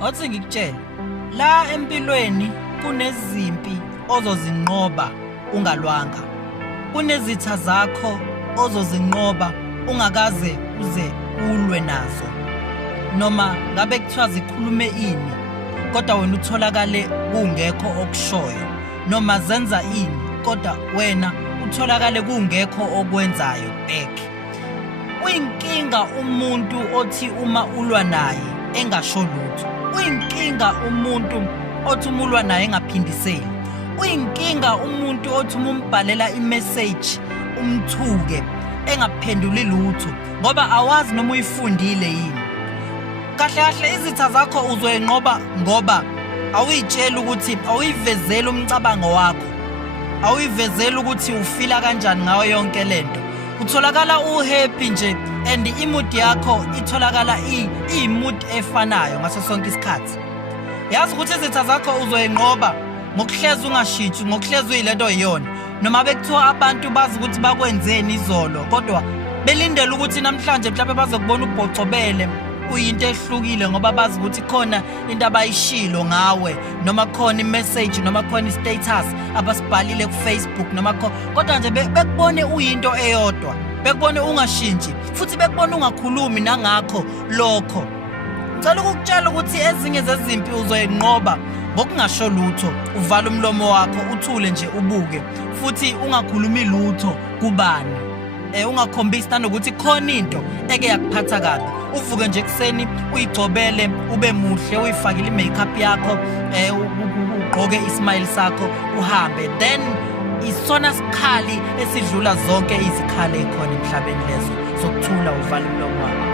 Othi ngikutshela la empilweni kunezimpi ozozinqoba ungalwanga. Kunezitha zakho ozozinqoba ungakaze uze ulwe nazo. Noma ngabe kuthiwa zikhulume ini, kodwa wena utholakale kungekho okushoyo. Noma zenza ini, kodwa wena utholakale kungekho okwenzayo back. Uyinkinga umuntu othi uma ulwa naye engasho lutho. Uyinkinga umuntu othi uma ulwa naye engaphindiseli. Uyinkinga umuntu othi uma umbhalela imessage umthuke engaphenduli lutho ngoba awazi noma uyifundile yini. Kahle kahle izitha zakho uzoyinqoba ngoba awuyitshela ukuthi awuyivezeli umcabango wakho. Awuyivezeli ukuthi ufila kanjani ngayo yonke lento. Utholakala uhappy nje and imood yakho itholakala imood efanayo ngaso sonke isikhathi. Yazi ukuthi izitha zakho uzoyinqoba ngokuhleza ungashintshi, ngokuhleza uyilento yiyona. Noma bekuthiwa abantu bazi ukuthi bakwenzeni izolo kodwa belindele ukuthi namhlanje mhlawumbe bazokubona ubhocobele uyinto ehlukile ngoba bazi ukuthi khona into abayishilo ngawe noma khona imessage noma khona istatus abasibhalile kuFacebook noma kodwa nje bekubone uyinto eyodwa, bekubone ungashintshi futhi bekubone ungakhulumi nangakho lokho. Ngicela ukukutshela ukuthi ezinye zezimpi uzoyinqoba ngokungasho lutho, uvala umlomo wakho uthule nje ubuke futhi ungakhulumi lutho kubani. Ungakhombisi nanokuthi khona into eke yakuphatha kabi. Uvuke nje ekseni uyigcobele ube muhle uyifakile imakeup yakho ugqoke ismile sakho uhambe, then isona sikhali esidlula zonke izikhali ekhona emhlabeni lezo sokuthula uvala umlomo wakho.